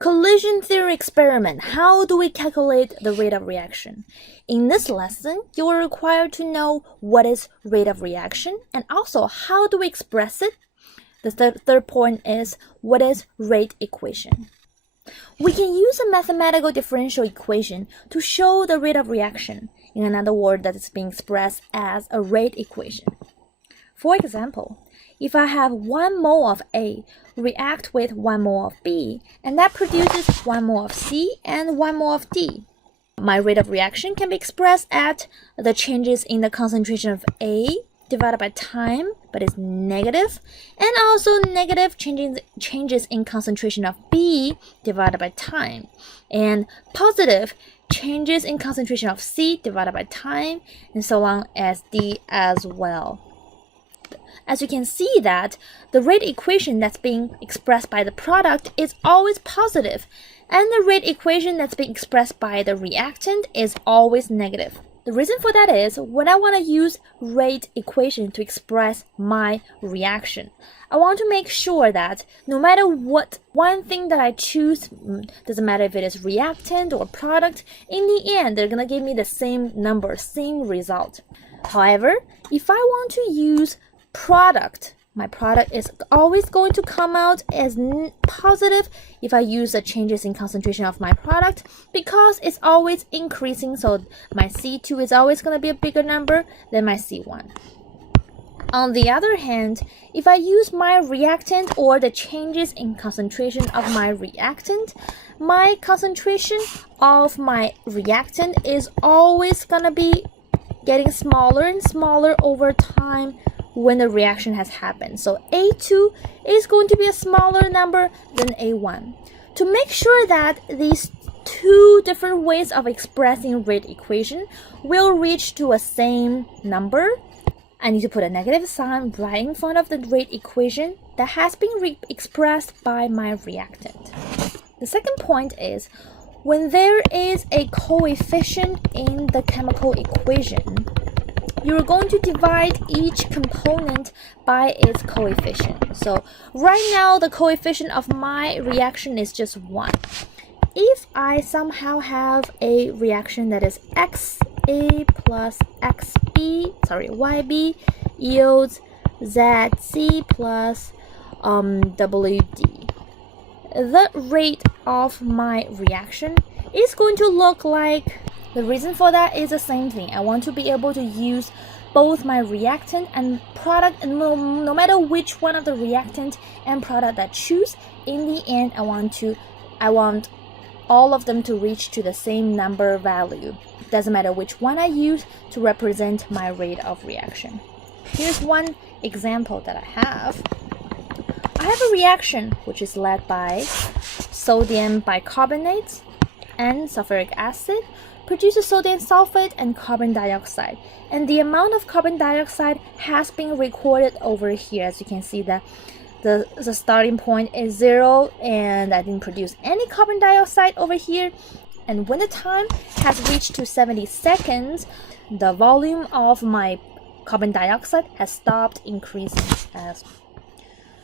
Collision theory experiment. How do we calculate the rate of reaction? In this lesson, you are required to know what is rate of reaction and also how do we express it. The third point is what is rate equation. We can use a mathematical differential equation to show the rate of reaction. In another word, that is being expressed as a rate equation. For example, if I have 1 mole of A react with 1 mole of B, and that produces 1 mole of C and 1 mole of D, my rate of reaction can be expressed at the changes in the concentration of A divided by time, but it's negative, and also negative changes in concentration of B divided by time, and positive changes in concentration of C divided by time, and so on as D as well. As you can see that the rate equation that's being expressed by the product is always positive, and the rate equation that's being expressed by the reactant is always negative. The reason for that is when I want to use rate equation to express my reaction, I want to make sure that no matter what one thing that I choose, doesn't matter if it is reactant or product, in the end they're gonna give me the same number, same result. However, if I want to use product, my product is always going to come out as positive if I use the changes in concentration of my product, because it's always increasing, so my C2 is always going to be a bigger number than my C1. On the other hand, if I use my reactant or the changes in concentration of my reactant, my concentration of my reactant is always going to be getting smaller and smaller over time when the reaction has happened. So A2 is going to be a smaller number than A1. To make sure that these two different ways of expressing rate equation will reach to a same number, I need to put a negative sign right in front of the rate equation that has been expressed by my reactant. The second point is when there is a coefficient in the chemical equation, you're going to divide each component by its coefficient. So right now the coefficient of my reaction is just 1. If I somehow have a reaction that is XA plus YB yields ZC plus WD, the rate of my reaction is going to look like. The reason for that is the same thing. I want to be able to use both my reactant and product, and no matter which one of the reactant and product that I choose, in the end I want all of them to reach to the same number value. It doesn't matter which one I use to represent my rate of reaction. Here's one example that I have. I have a reaction which is led by sodium bicarbonate and sulfuric acid produces sodium sulfate and carbon dioxide, and the amount of carbon dioxide has been recorded over here. As you can see that the starting point is 0 and I didn't produce any carbon dioxide over here, and when the time has reached to 70 seconds, the volume of my carbon dioxide has stopped increasing.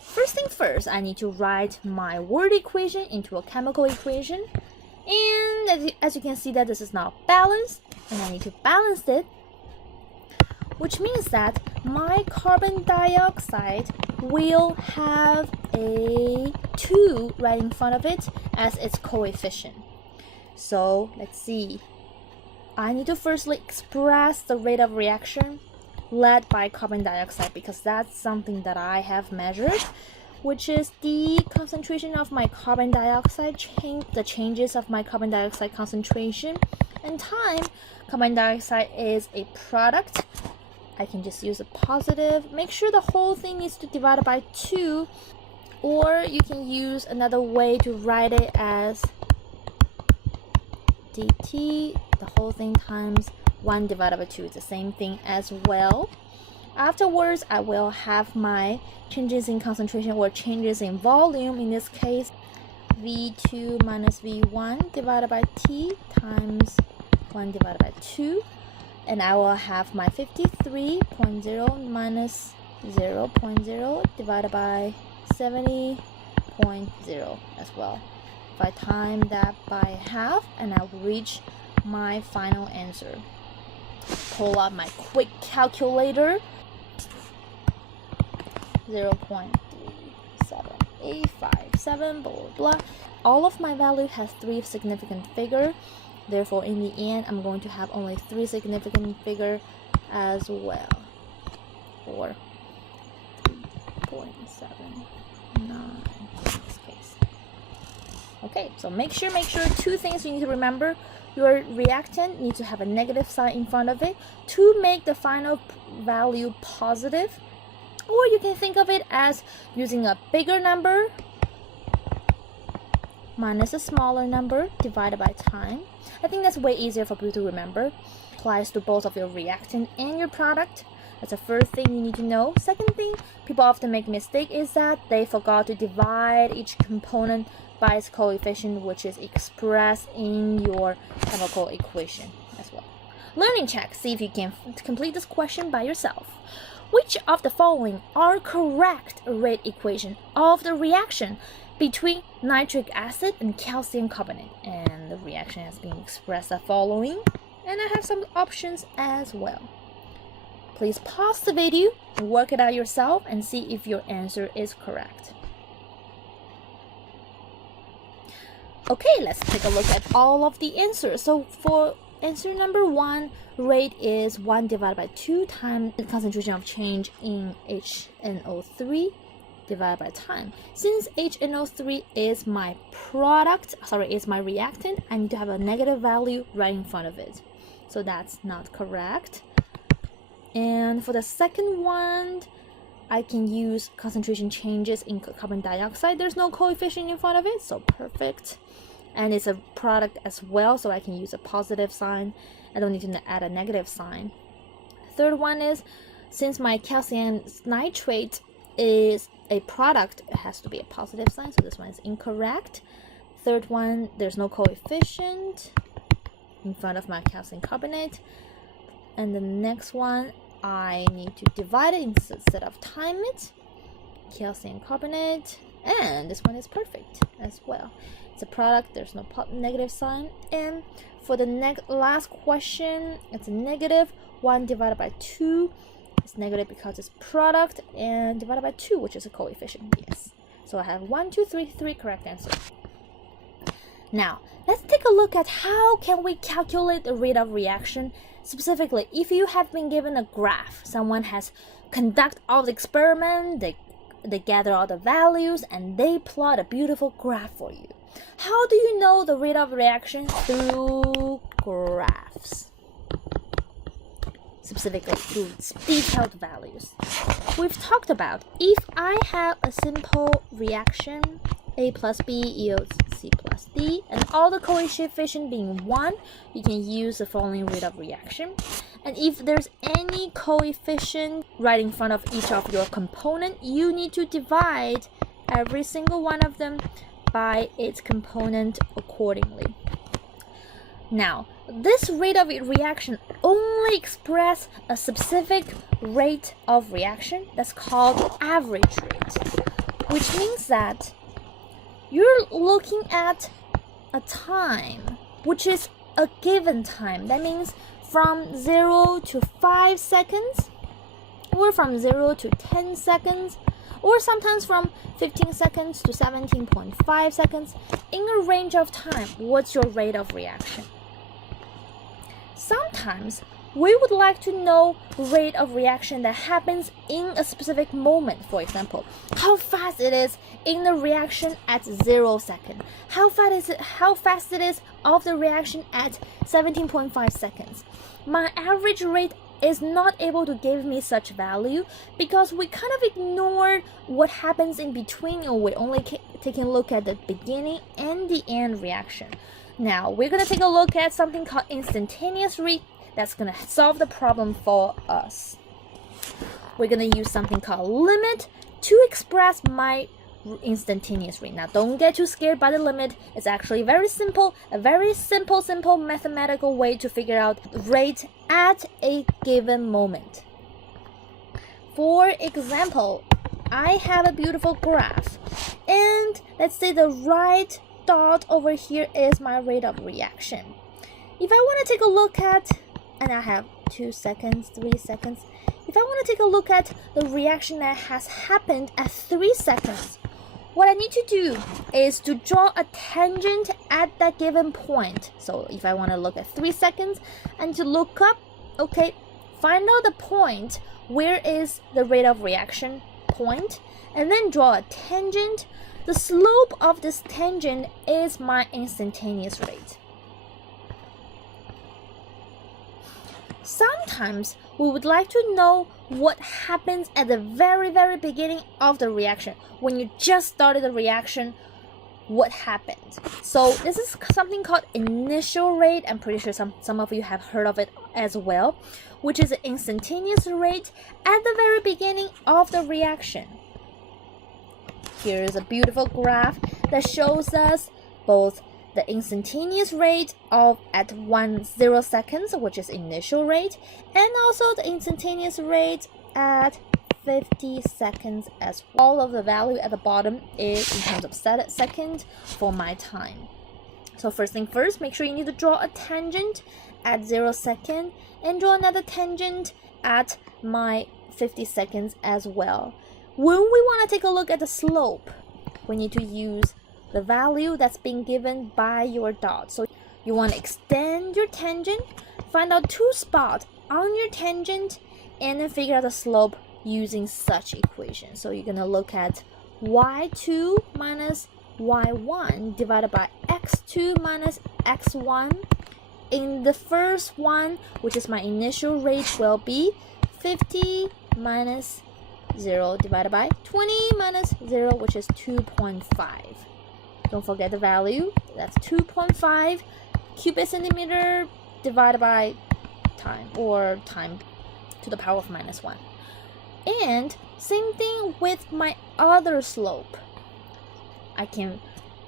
First thing first, I need to write my word equation into a chemical equation. And as you can see that this is not balanced, and I need to balance it, which means that my carbon dioxide will have a 2 right in front of it as its coefficient. So let's see. I need to firstly express the rate of reaction led by carbon dioxide, because that's something that I have measured, which is the concentration of my carbon dioxide, the changes of my carbon dioxide concentration, and time. Carbon dioxide is a product. I can just use a positive. Make sure the whole thing is divided by 2, or you can use another way to write it as dt, the whole thing times 1 divided by 2 is the same thing as well. Afterwards, I will have my changes in concentration or changes in volume. In this case, V2 minus V1 divided by T times 1 divided by 2. And I will have my 53.0 minus 0.0 divided by 70.0 as well. If I time that by half, and I will reach my final answer. Pull out my quick calculator. 0.37857, blah blah blah. All of my value has 3 significant figures. Therefore, in the end, I'm going to have only 3 significant figures as well. Or 3.79 in this case. Okay, so make sure 2 things you need to remember. Your reactant needs to have a negative sign in front of it to make the final value positive. Or you can think of it as using a bigger number minus a smaller number divided by time. I think that's way easier for people to remember. Applies to both of your reactant and your product. That's the first thing you need to know. Second thing, people often make a mistake is that they forgot to divide each component by its coefficient, which is expressed in your chemical equation as well. Learning check. See if you can complete this question by yourself. Which of the following are correct rate equation of the reaction between nitric acid and calcium carbonate? And the reaction has been expressed as following. And I have some options as well. Please pause the video and work it out yourself and see if your answer is correct. Okay, let's take a look at all of the answers. So for answer number 1, rate is 1 divided by 2 times the concentration of change in HNO3 divided by time. Since HNO3 is my is my reactant, I need to have a negative value right in front of it. So that's not correct. And for the second one, I can use concentration changes in carbon dioxide. There's no coefficient in front of it, so perfect. And it's a product as well, so I can use a positive sign. I don't need to add a negative sign. Third one is, since my calcium nitrate is a product, it has to be a positive sign, so this one is incorrect. Third one, there's no coefficient in front of my calcium carbonate. And the next one, I need to divide it instead of time it. Calcium carbonate, and this one is perfect as well. It's a product, there's no negative sign. And for the last question, it's a negative. 1 divided by 2 is negative because it's product, and divided by 2, which is a coefficient. Yes. So I have 1, 2, 3 correct answers. Now, let's take a look at how can we calculate the rate of reaction. Specifically, if you have been given a graph, someone has conducted all the experiment, they gather all the values, and they plot a beautiful graph for you. How do you know the rate of reaction? Through graphs. Specifically, through detailed values. We've talked about if I have a simple reaction, A plus B yields C plus D, and all the coefficient being 1, you can use the following rate of reaction. And if there's any coefficient right in front of each of your component, you need to divide every single one of them by its component accordingly. Now, this rate of reaction only expresses a specific rate of reaction that's called average rate, which means that you're looking at a time, which is a given time. That means from 0 to 5 seconds, or from 0 to 10 seconds, or sometimes from 15 seconds to 17.5 seconds. In a range of time, what's your rate of reaction? Sometimes we would like to know rate of reaction that happens in a specific moment. For example, how fast it is in the reaction at 0 seconds. How fast it is of the reaction at 17.5 seconds. My average rate is not able to give me such value because we kind of ignore what happens in between, and we're only taking a look at the beginning and the end reaction. Now we're going to take a look at something called instantaneous rate that's going to solve the problem for us. We're going to use something called limit to express my instantaneous rate. Now don't get too scared by the limit. It's actually very simple, a very simple mathematical way to figure out rate at a given moment. For example, I have a beautiful graph, and let's say the right dot over here is my rate of reaction. If I want to take a look at, and I have 2 seconds, 3 seconds. If I want to take a look at the reaction that has happened at 3 seconds, what I need to do is to draw a tangent at that given point. So if I want to look at 3 seconds and to look up, okay, find out the point, where is the rate of reaction point, and then draw a tangent. The slope of this tangent is my instantaneous rate. Sometimes we would like to know what happens at the very beginning of the reaction. When you just started the reaction, what happened? So this is something called initial rate. I'm pretty sure some of you have heard of it as well, which is an instantaneous rate at the very beginning of the reaction. Here is a beautiful graph that shows us both the instantaneous rate of at 0 seconds, which is initial rate, and also the instantaneous rate at 50 seconds as well. All of the value at the bottom is in terms of second for my time. So first thing first, make sure you need to draw a tangent at 0 second and draw another tangent at my 50 seconds as well. When we want to take a look at the slope, we need to use the value that's being given by your dot. So you want to extend your tangent, find out 2 spots on your tangent, and then figure out the slope using such equation. So you're going to look at y2 minus y1 divided by x2 minus x1. In the first one, which is my initial rate, will be 50 minus 0 divided by 20 minus 0, which is 2.5. Don't forget the value. That's 2.5 cubic centimeter divided by time, or time to the power of -1. And same thing with my other slope. I can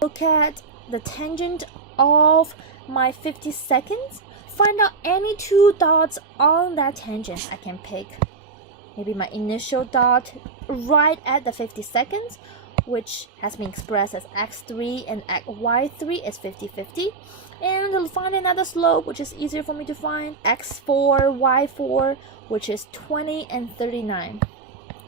look at the tangent of my 50 seconds, find out any 2 dots on that tangent. I can pick maybe my initial dot right at the 50 seconds, which has been expressed as x3, and y3 is 50-50. And to find another slope, which is easier for me to find, x4, y4, which is 20 and 39.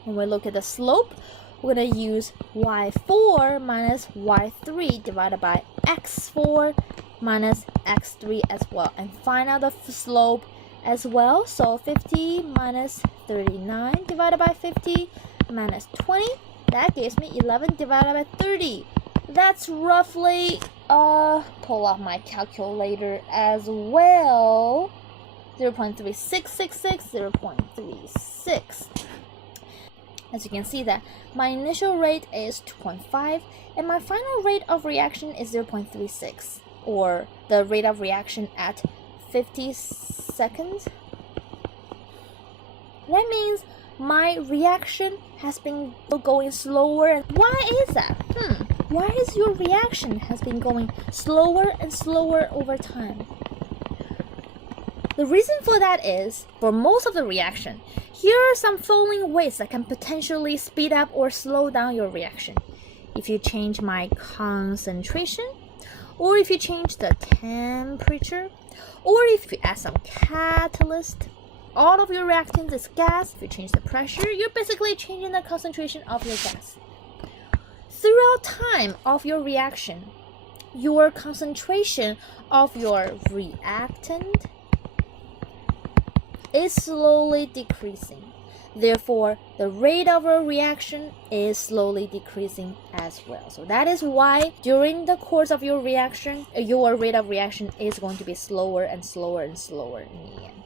When we look at the slope, we're going to use y4 minus y3 divided by x4 minus x3 as well, and find out the slope as well. So 50 minus 39 divided by 50 minus 20, that gives me 11 divided by 30. That's roughly, pull out my calculator as well, 0.3666, 0.36. As you can see that my initial rate is 2.5 and my final rate of reaction is 0.36, or the rate of reaction at 50 seconds. That means my reaction has been going slower. Why is that? Why is your reaction has been going slower and slower over time? The reason for that is, for most of the reaction, here are some following ways that can potentially speed up or slow down your reaction. If you change my concentration, or if you change the temperature, or if you add some catalyst. All of your reactants is gas. If you change the pressure, you're basically changing the concentration of your gas. Throughout time of your reaction, your concentration of your reactant is slowly decreasing. Therefore, the rate of a reaction is slowly decreasing as well. So that is why during the course of your reaction, your rate of reaction is going to be slower and slower and slower in the end.